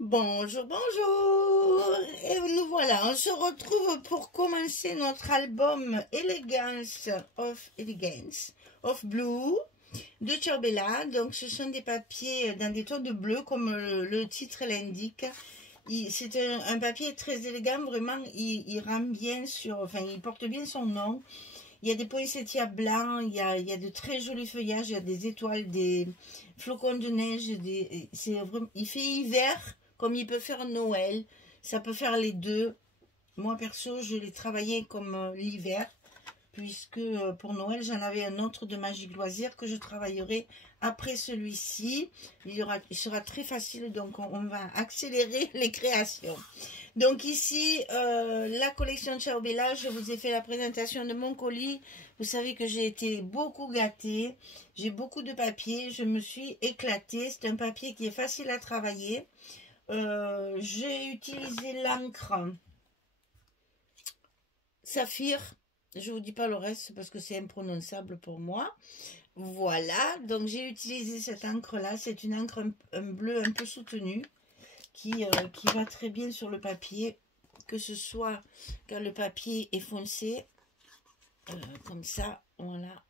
Bonjour, bonjour. Et nous voilà, on se retrouve pour commencer notre album Elegance of Blue de Ciao-Bella. Donc ce sont des papiers dans des tons de bleu comme le titre l'indique. C'est un papier très élégant, vraiment, il rend bien sur, enfin il porte bien son nom. Il y a des poinsettias blancs, il y a de très jolis feuillages, il y a des étoiles, des flocons de neige, il fait hiver comme il peut faire Noël. Ça peut faire les deux. Moi, perso, je l'ai travaillé comme l'hiver, puisque pour Noël, j'en avais un autre de Magique Loisir que je travaillerai après celui-ci. Il sera très facile, donc on va accélérer les créations. Donc ici, la collection Ciao-Bella, je vous ai fait la présentation de mon colis. Vous savez que j'ai été beaucoup gâtée. J'ai beaucoup de papier. Je me suis éclatée. C'est un papier qui est facile à travailler. J'ai utilisé l'encre Saphir. Je vous dis pas le reste parce que c'est imprononçable pour moi. Voilà, donc j'ai utilisé cette encre-là. C'est une encre un bleu un peu soutenu qui va très bien sur le papier, que ce soit quand le papier est foncé, comme ça, voilà,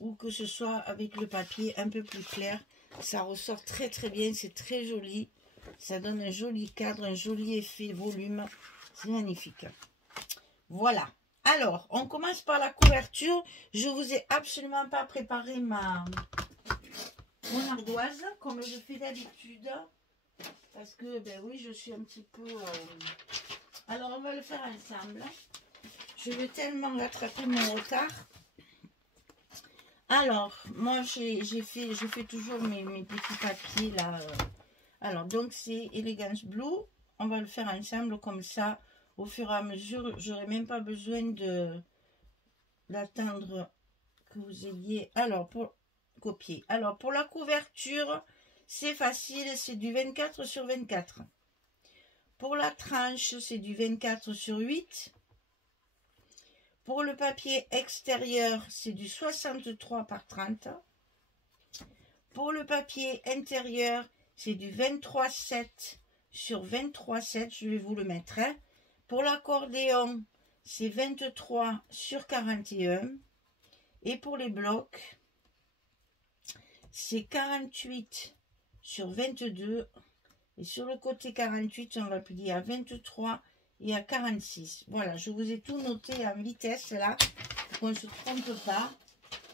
ou que ce soit avec le papier un peu plus clair. Ça ressort très très bien, c'est très joli. Ça donne un joli cadre, un joli effet volume. C'est magnifique. Voilà. Alors, on commence par la couverture. Je vous ai absolument pas préparé mon ardoise comme je fais d'habitude. Parce que, ben oui, je suis un petit peu... Alors, on va le faire ensemble. Je veux tellement rattraper mon retard. Alors, moi, je fais toujours mes petits papiers, là. Alors, donc, c'est Elegance Blue. On va le faire ensemble, comme ça. Au fur et à mesure, j'aurai même pas besoin d'attendre que vous ayez... Alors, pour copier. Alors, pour la couverture... C'est facile, c'est du 24 sur 24. Pour la tranche, c'est du 24 sur 8. Pour le papier extérieur, c'est du 63 par 30. Pour le papier intérieur, c'est du 23,7 sur 23,7. Je vais vous le mettre. Pour l'accordéon, c'est 23 sur 41. Et pour les blocs, c'est 48 sur 22, et sur le côté 48 on va plier à 23 et à 46. Voilà, je vous ai tout noté en vitesse là, qu'on ne se trompe pas.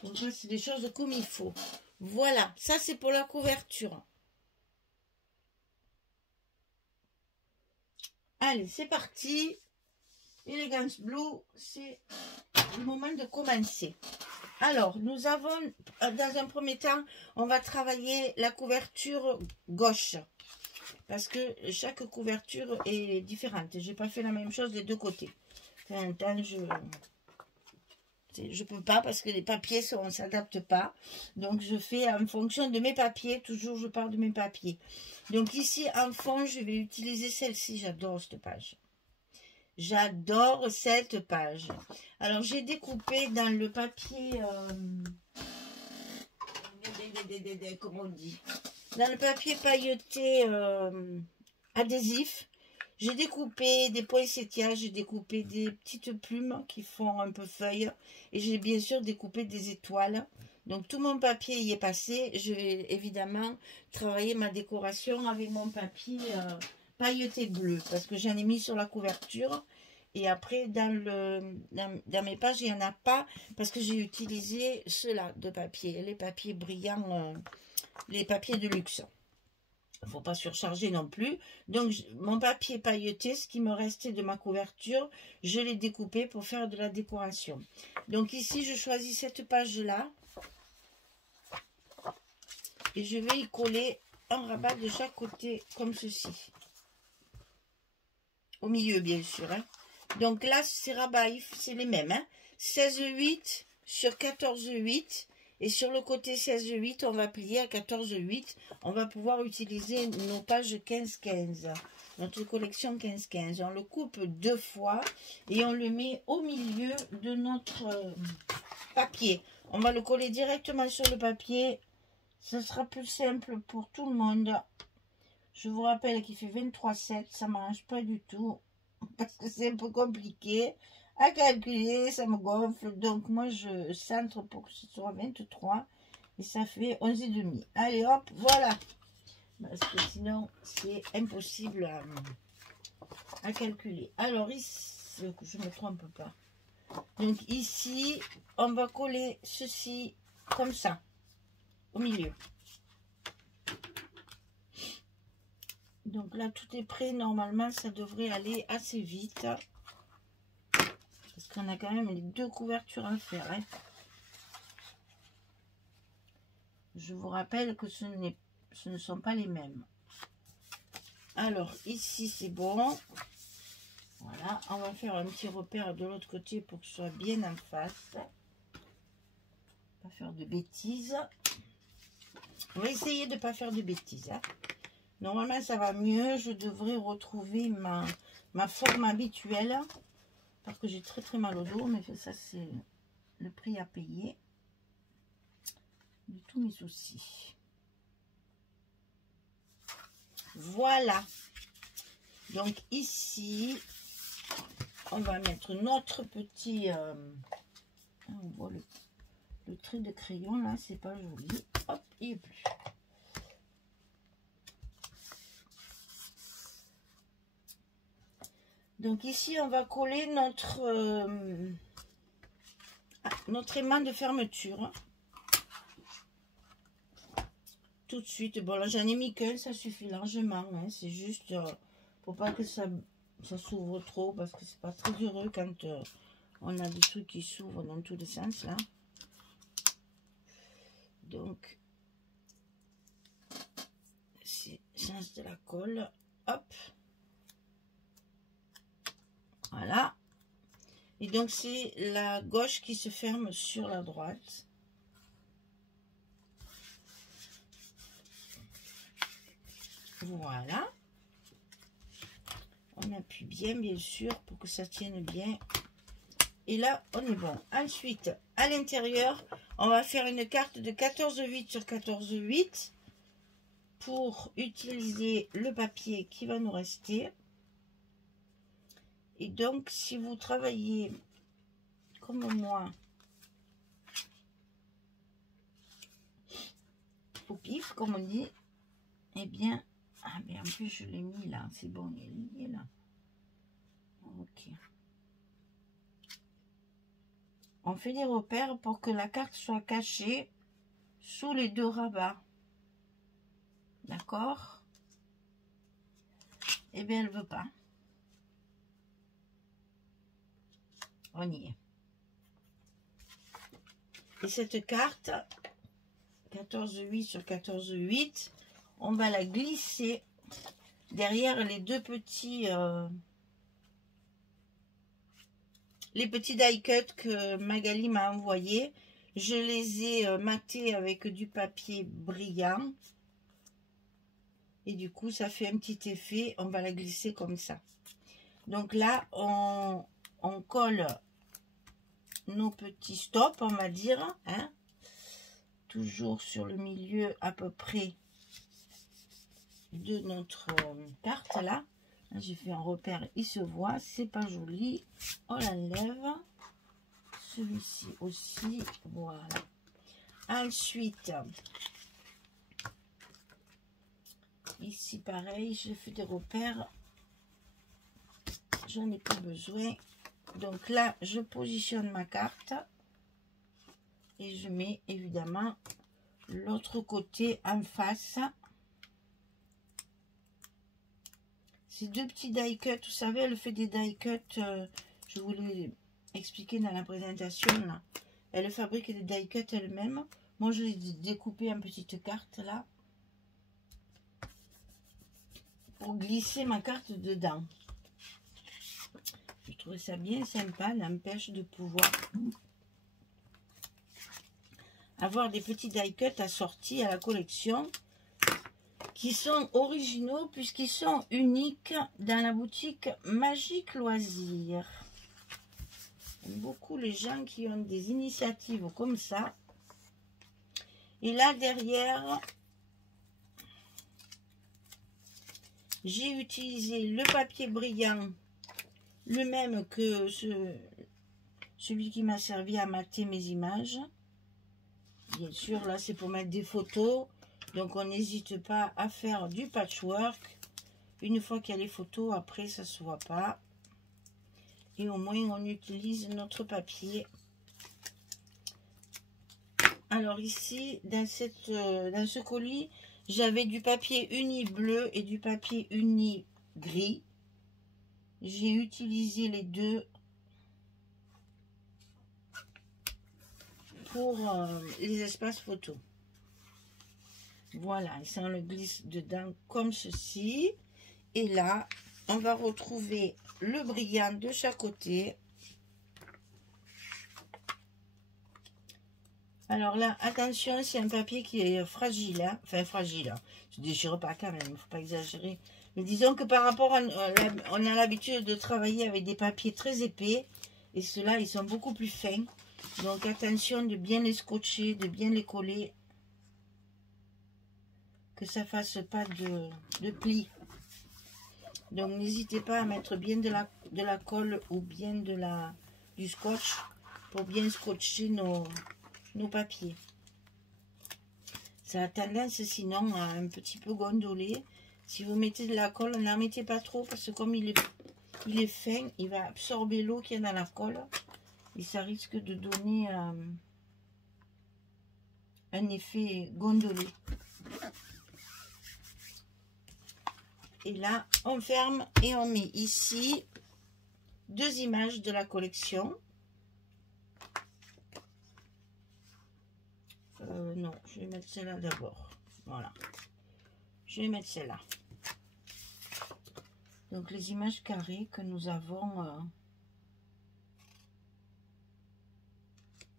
Donc ça, c'est des choses comme il faut. Voilà, ça c'est pour la couverture. Allez, c'est parti. Elegance Blue, c'est le moment de commencer. Alors, nous avons, dans un premier temps, on va travailler la couverture gauche. Parce que chaque couverture est différente. Je n'ai pas fait la même chose des deux côtés. Enfin, je peux pas parce que les papiers ne s'adaptent pas. Donc, je fais en fonction de mes papiers. Toujours, je pars de mes papiers. Donc, ici, en fond, je vais utiliser celle-ci. J'adore cette page. J'adore cette page. Alors, j'ai découpé dans le papier... comment on dit? Dans le papier pailleté adhésif, j'ai découpé des poinsettias, j'ai découpé des petites plumes qui font un peu feuille. Et j'ai bien sûr découpé des étoiles. Donc, tout mon papier y est passé. Je vais évidemment travailler ma décoration avec mon papier... pailleté bleu parce que j'en ai mis sur la couverture et après dans mes pages il n'y en a pas parce que j'ai utilisé ceux-là de papier, les papiers brillants, les papiers de luxe. Il ne faut pas surcharger non plus. Donc mon papier pailleté, ce qui me restait de ma couverture, je l'ai découpé pour faire de la décoration. Donc ici je choisis cette page là et je vais y coller un rabat de chaque côté comme ceci. Au milieu, bien sûr. Hein. Donc là, ces rabats, c'est les mêmes. Hein. 16,8 sur 14,8. Et sur le côté 16,8, on va plier à 14,8. On va pouvoir utiliser nos pages 15-15. Notre collection 15-15. On le coupe deux fois et on le met au milieu de notre papier. On va le coller directement sur le papier. Ce sera plus simple pour tout le monde. Je vous rappelle qu'il fait 23,7. Ça ne m'arrange pas du tout. Parce que c'est un peu compliqué à calculer. Ça me gonfle. Donc moi, je centre pour que ce soit 23. Et ça fait 11,5. Allez, hop, voilà. Parce que sinon, c'est impossible à calculer. Alors ici, je ne me trompe pas. Donc ici, on va coller ceci comme ça, au milieu. Donc là, tout est prêt. Normalement, ça devrait aller assez vite. Parce qu'on a quand même les deux couvertures à faire. Hein. Je vous rappelle que ce ne sont pas les mêmes. Alors, ici, c'est bon. Voilà, on va faire un petit repère de l'autre côté pour que ce soit bien en face. Pas faire de bêtises. On va essayer de ne pas faire de bêtises. Hein. Normalement, ça va mieux. Je devrais retrouver ma forme habituelle. Parce que j'ai très très mal au dos. Mais ça, c'est le prix à payer de tous mes soucis. Voilà. Donc ici, on va mettre notre petit... on voit le trait de crayon là, c'est pas joli. Hop, il est plus. Donc ici, on va coller notre aimant de fermeture. Tout de suite. Bon, là, j'en ai mis qu'un, ça suffit largement. Hein. C'est juste pour pas que ça s'ouvre trop, parce que c'est pas très heureux quand on a des trucs qui s'ouvrent dans tous les sens, là. Donc, c'est sens de la colle. Hop. Voilà. Et donc, c'est la gauche qui se ferme sur la droite. Voilà. On appuie bien, bien sûr, pour que ça tienne bien. Et là, on est bon. Ensuite, à l'intérieur, on va faire une carte de 14,8 sur 14,8 pour utiliser le papier qui va nous rester. Et donc, si vous travaillez comme moi, au pif, comme on dit, eh bien, ah, mais en plus, je l'ai mis là. C'est bon, il est là. Ok. On fait des repères pour que la carte soit cachée sous les deux rabats. D'accord? Eh bien, elle ne veut pas. On y est. Et cette carte, 14,8 sur 14,8, on va la glisser derrière les deux petits... les petits die cuts que Magali m'a envoyés. Je les ai matés avec du papier brillant. Et du coup, ça fait un petit effet. On va la glisser comme ça. Donc là, on colle nos petits stops, on va dire. Hein, toujours sur le milieu à peu près de notre carte là. J'ai fait un repère, il se voit, c'est pas joli. On l'enlève. Celui-ci aussi, voilà. Ensuite, ici pareil, j'ai fait des repères. J'en ai pas besoin. Donc là, je positionne ma carte. Et je mets évidemment l'autre côté en face. Ces deux petits die cuts, vous savez, elle fait des die cuts, je vous l'ai expliqué dans la présentation, là. Elle fabrique des die cuts elle-même. Moi, je l'ai découpé en petites cartes, là, pour glisser ma carte dedans. Je trouvais ça bien sympa, n'empêche de pouvoir avoir des petits die cuts assortis à la collection, qui sont originaux puisqu'ils sont uniques dans la boutique Magique Loisirs. J'aime beaucoup les gens qui ont des initiatives comme ça. Et là derrière, J'ai utilisé le papier brillant, le même que celui qui m'a servi à mater mes images. Bien sûr, là, c'est pour mettre des photos. Donc, on n'hésite pas à faire du patchwork. Une fois qu'il y a les photos, après, ça ne se voit pas. Et au moins, on utilise notre papier. Alors, ici, dans ce colis, j'avais du papier uni bleu et du papier uni gris. J'ai utilisé les deux pour les espaces photos. Voilà, et ça on le glisse dedans comme ceci. Et là, on va retrouver le brillant de chaque côté. Alors là, attention, c'est un papier qui est fragile, hein. Enfin fragile, hein. Je ne déchire pas quand même, il ne faut pas exagérer. Mais disons que par rapport à... on a l'habitude de travailler avec des papiers très épais. Et ceux-là, ils sont beaucoup plus fins. Donc attention de bien les scotcher, de bien les coller. Que ça ne fasse pas de plis. Donc n'hésitez pas à mettre bien de la colle ou bien du scotch pour bien scotcher nos papiers. Ça a tendance sinon à un petit peu gondoler. Si vous mettez de la colle, n'en mettez pas trop parce que comme il est fin, il va absorber l'eau qu'il y a dans la colle et ça risque de donner un effet gondolé. Et là, on ferme et on met ici 2 images de la collection. Non, je vais mettre celle-là d'abord. Voilà. Je vais mettre celle-là. Donc, les images carrées que nous avons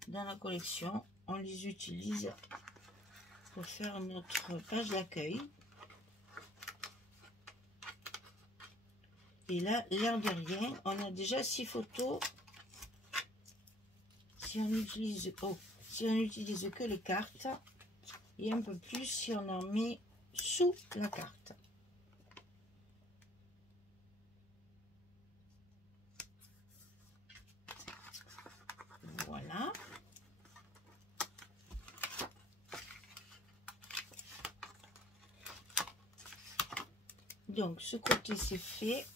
dans la collection, on les utilise pour faire notre page d'accueil. Et là, l'air de rien, on a déjà 6 photos. Si on utilise que les cartes, et un peu plus si on en met sous la carte. Voilà. Donc, ce côté, c'est fait.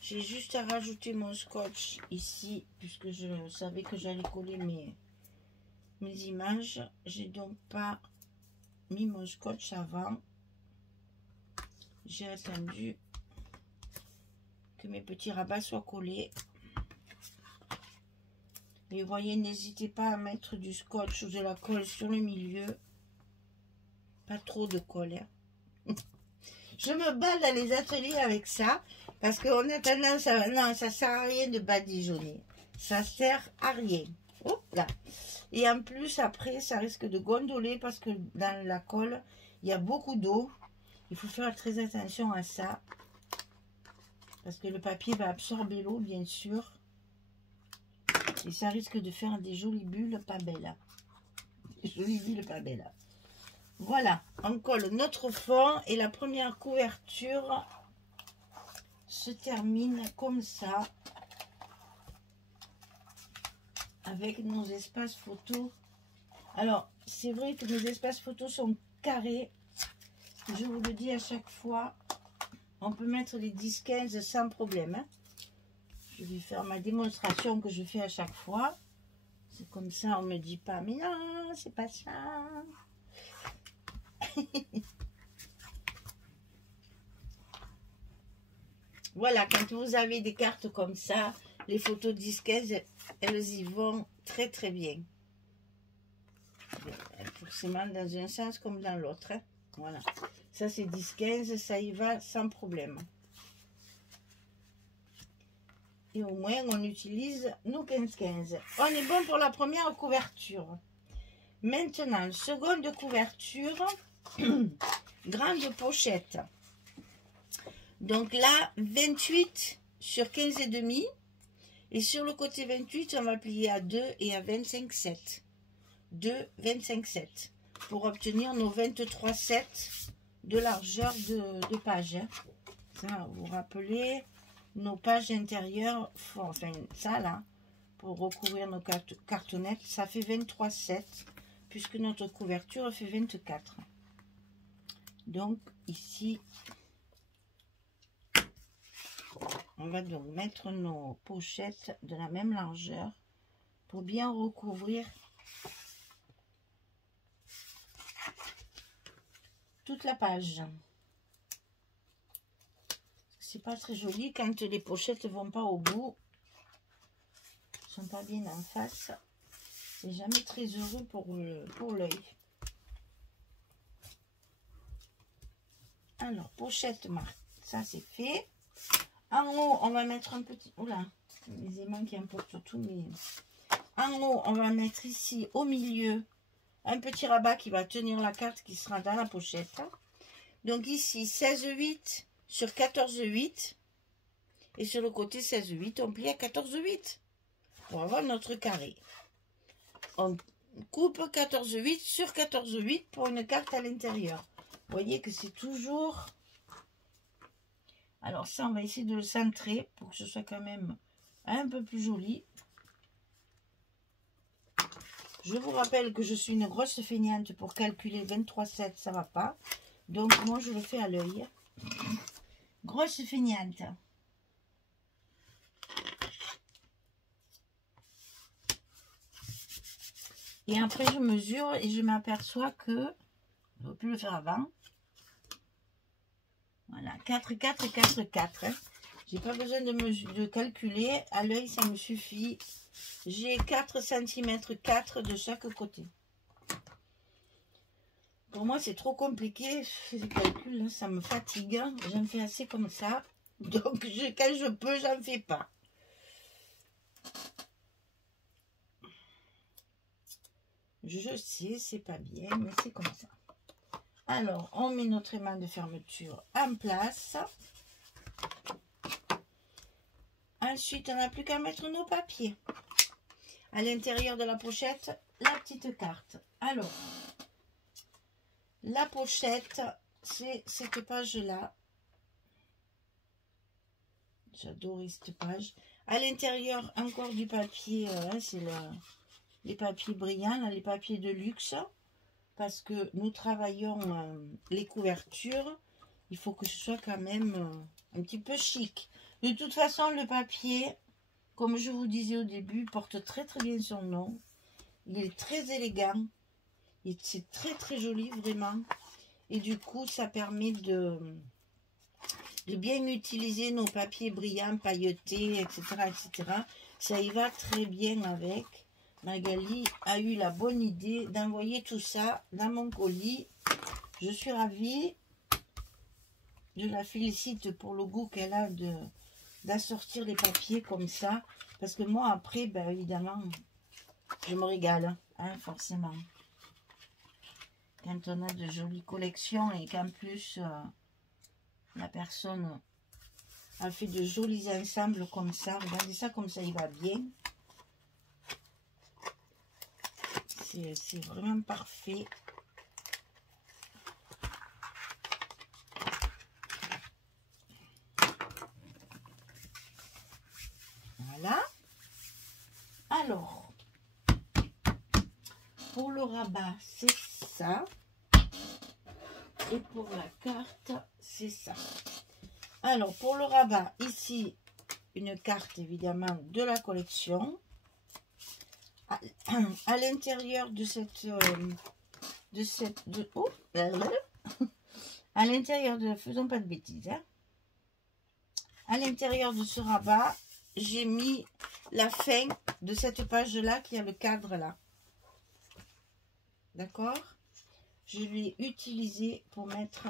J'ai juste à rajouter mon scotch ici, puisque je savais que j'allais coller mes images. J'ai donc pas mis mon scotch avant. J'ai attendu que mes petits rabats soient collés. Et vous voyez, n'hésitez pas à mettre du scotch ou de la colle sur le milieu. Pas trop de colle. Hein. Je me bats dans les ateliers avec ça. Parce qu'on a tendance à... Non, ça sert à rien de badigeonner. Ça sert à rien. Hop là. Et en plus, après, ça risque de gondoler parce que dans la colle, il y a beaucoup d'eau. Il faut faire très attention à ça. Parce que le papier va absorber l'eau, bien sûr. Et ça risque de faire des jolies bulles pas belles. Des jolies bulles pas belles. Voilà, on colle notre fond et la première couverture se termine comme ça avec nos espaces photos. Alors, c'est vrai que nos espaces photos sont carrés. Je vous le dis à chaque fois, on peut mettre les 10-15 sans problème. Hein. Je vais faire ma démonstration que je fais à chaque fois. C'est comme ça, on ne me dit pas, mais non, c'est pas ça. Voilà, quand vous avez des cartes comme ça, les photos 10-15, elles y vont très très bien. Forcément dans un sens comme dans l'autre. Hein. Voilà, ça c'est 10-15, ça y va sans problème. Et au moins on utilise nos 15-15. On est bon pour la première couverture. Maintenant, seconde couverture, grande pochette. Donc là, 28 sur 15,5. Et sur le côté 28, on va plier à 2 et à 25,7. 2, 25,7. Pour obtenir nos 23,7 de largeur de page. Hein. Ça, vous vous rappelez, nos pages intérieures, enfin ça là, pour recouvrir nos cartonnettes, ça fait 23,7, puisque notre couverture fait 24. Donc ici, on va donc mettre nos pochettes de la même largeur pour bien recouvrir toute la page. C'est pas très joli quand les pochettes vont pas au bout, sont pas bien en face. C'est jamais très heureux pour l'œil. Alors, pochette marque, ça c'est fait. En haut, on va mettre un petit... Oula, les aimants qui importent tout, mais... En haut, on va mettre ici, au milieu, un petit rabat qui va tenir la carte qui sera dans la pochette. Donc ici, 16,8 sur 14,8. Et sur le côté 16,8, on plie à 14,8. Pour avoir notre carré. On coupe 14,8 sur 14,8 pour une carte à l'intérieur. Vous voyez que c'est toujours... Alors ça, on va essayer de le centrer pour que ce soit quand même un peu plus joli. Je vous rappelle que je suis une grosse feignante pour calculer 23,7, ça va pas. Donc moi, je le fais à l'œil. Grosse feignante. Et après, je mesure et je m'aperçois que... J'aurais pu le faire avant. Voilà, 4, 4, 4, 4. Hein. J'ai pas besoin de calculer. À l'œil, ça me suffit. J'ai 4 cm 4 de chaque côté. Pour moi, c'est trop compliqué. Ces calculs, là, ça me fatigue. J'en fais assez comme ça. Donc, quand je peux, j'en fais pas. Je sais, c'est pas bien, mais c'est comme ça. Alors, on met notre aimant de fermeture en place. Ensuite, on n'a plus qu'à mettre nos papiers. À l'intérieur de la pochette, la petite carte. Alors, la pochette, c'est cette page-là. J'adore cette page. À l'intérieur, encore du papier, c'est les papiers brillants, là, les papiers de luxe. Parce que nous travaillons les couvertures, il faut que ce soit quand même un petit peu chic. De toute façon, le papier, comme je vous disais au début, porte très très bien son nom. Il est très élégant. C'est très très joli vraiment. Et du coup, ça permet de bien utiliser nos papiers brillants, pailletés, etc., etc. Ça y va très bien avec. Magali a eu la bonne idée d'envoyer tout ça dans mon colis. Je suis ravie. Je la félicite pour le goût qu'elle a d'assortir les papiers comme ça. Parce que moi, après, ben, évidemment, je me régale, hein, forcément. Quand on a de jolies collections et qu'en plus, la personne a fait de jolis ensembles comme ça. Regardez ça, comme ça, il va bien. C'est vraiment parfait. Voilà. Alors, pour le rabat, c'est ça. Et pour la carte, c'est ça. Alors, pour le rabat, ici, une carte, évidemment, de la collection. À l'intérieur de cette... à l'intérieur de... Faisons pas de bêtises. Hein. À l'intérieur de ce rabat, j'ai mis la fin de cette page-là qui a le cadre là. D'accord? Je l'ai utilisé pour mettre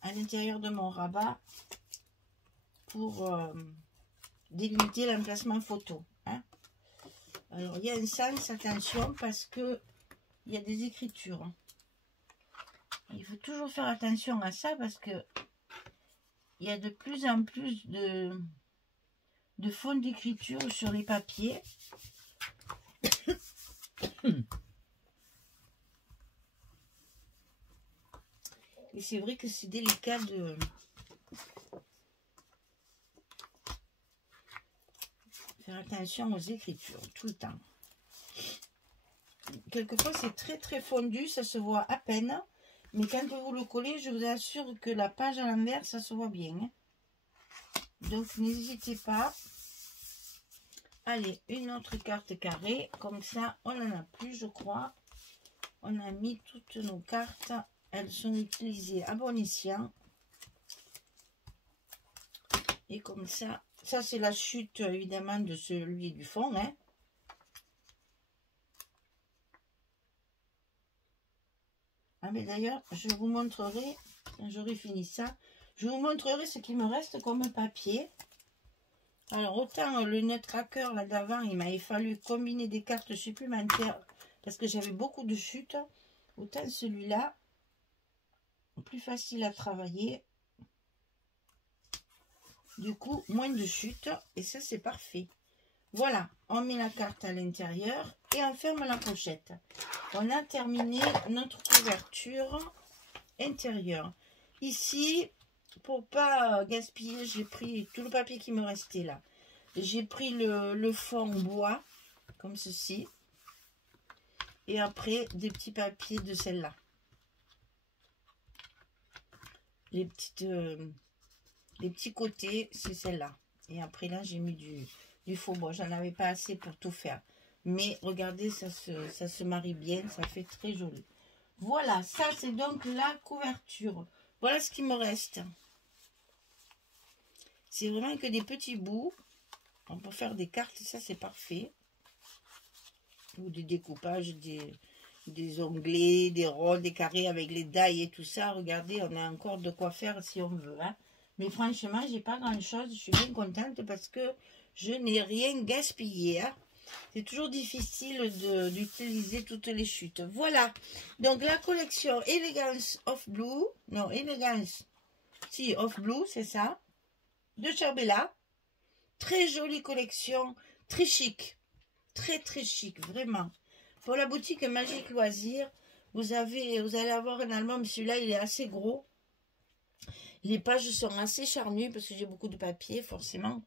à l'intérieur de mon rabat pour délimiter l'emplacement photo. Hein. Alors, il y a un sens, attention, parce que il y a des écritures. Il faut toujours faire attention à ça parce que il y a de plus en plus de fonds d'écriture sur les papiers. Et c'est vrai que c'est délicat de faire attention aux écritures tout le temps. Quelquefois, c'est très très fondu, ça se voit à peine. Mais quand vous le collez, je vous assure que la page à l'envers, ça se voit bien. Hein. Donc, n'hésitez pas. Allez, une autre carte carrée. Comme ça, on n'en a plus, je crois. On a mis toutes nos cartes. Elles sont utilisées à bon escient. Et comme ça, ça c'est la chute évidemment de celui du fond. Hein. Ah mais d'ailleurs, je vous montrerai, quand j'aurai fini ça, je vous montrerai ce qui me reste comme papier. Alors autant le Nutcracker là d'avant, il m'avait fallu combiner des cartes supplémentaires parce que j'avais beaucoup de chutes. Autant celui-là, plus facile à travailler. Du coup, moins de chutes et ça c'est parfait. Voilà, on met la carte à l'intérieur et on ferme la pochette. On a terminé notre couverture intérieure. Ici, pour pas gaspiller, j'ai pris tout le papier qui me restait là. J'ai pris le fond bois, comme ceci. Et après, des petits papiers de celle-là. Les petits côtés, c'est celle-là. Et après là, j'ai mis du faux bois. J'en avais pas assez pour tout faire. Mais regardez, ça se marie bien. Ça fait très joli. Voilà, ça c'est donc la couverture. Voilà ce qui me reste. C'est vraiment que des petits bouts. On peut faire des cartes, ça c'est parfait. Ou des découpages, des onglets, des ronds, des carrés avec les dailles et tout ça. Regardez, on a encore de quoi faire si on veut. Hein. Mais franchement, j'ai pas grand chose. Je suis bien contente parce que je n'ai rien gaspillé. Hein. C'est toujours difficile d'utiliser toutes les chutes. Voilà. Donc la collection Elegance of Blue. Non, Elegance. Si, of Blue, c'est ça. De Ciao Bella. Très jolie collection. Très chic. Très très chic, vraiment. Pour la boutique Magique Loisirs, vous allez avoir un album. Celui-là, il est assez gros. Les pages sont assez charnues parce que j'ai beaucoup de papier, forcément.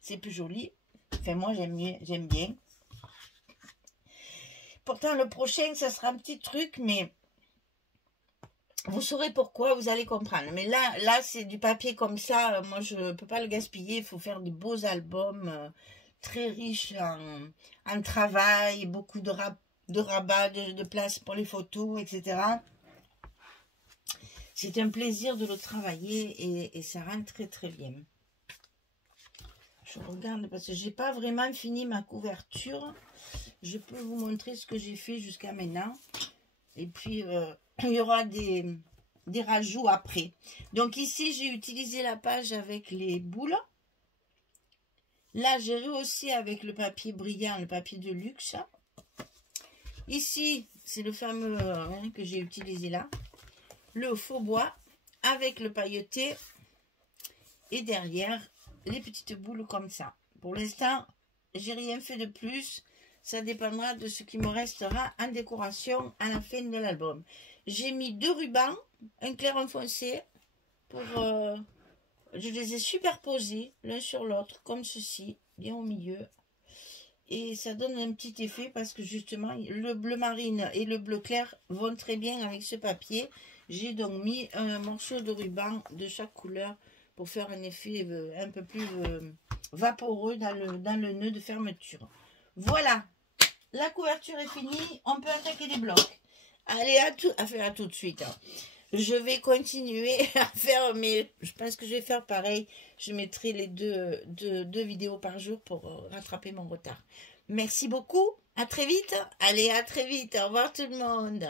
C'est plus joli. Enfin, moi, j'aime bien. Pourtant, le prochain, ça sera un petit truc, mais vous saurez pourquoi, vous allez comprendre. Mais là c'est du papier comme ça. Moi, je ne peux pas le gaspiller. Il faut faire de beaux albums très riches en travail, beaucoup de rabat, de place pour les photos, etc. C'est un plaisir de le travailler et ça rend très très bien. Je regarde parce que j'ai pas vraiment fini ma couverture. Je peux vous montrer ce que j'ai fait jusqu'à maintenant. Et puis, il y aura des rajouts après. Donc ici, j'ai utilisé la page avec les boules. Là, j'ai rehaussé avec le papier brillant, le papier de luxe. Ici, c'est le fameux que j'ai utilisé là. Le faux bois avec le pailleté. Et derrière, les petites boules comme ça. Pour l'instant, j'ai rien fait de plus. Ça dépendra de ce qui me restera en décoration à la fin de l'album. J'ai mis 2 rubans, un clair, un foncé. Je les ai superposés l'un sur l'autre, comme ceci, bien au milieu. Et ça donne un petit effet parce que justement, le bleu marine et le bleu clair vont très bien avec ce papier. J'ai donc mis un morceau de ruban de chaque couleur pour faire un effet un peu plus vaporeux dans le nœud de fermeture. Voilà, la couverture est finie, on peut attaquer les blocs. Allez, à tout de suite. Hein. Je vais continuer à faire, mais je pense que je vais faire pareil. Je mettrai les deux vidéos par jour pour rattraper mon retard. Merci beaucoup, à très vite. Allez, à très vite, au revoir tout le monde.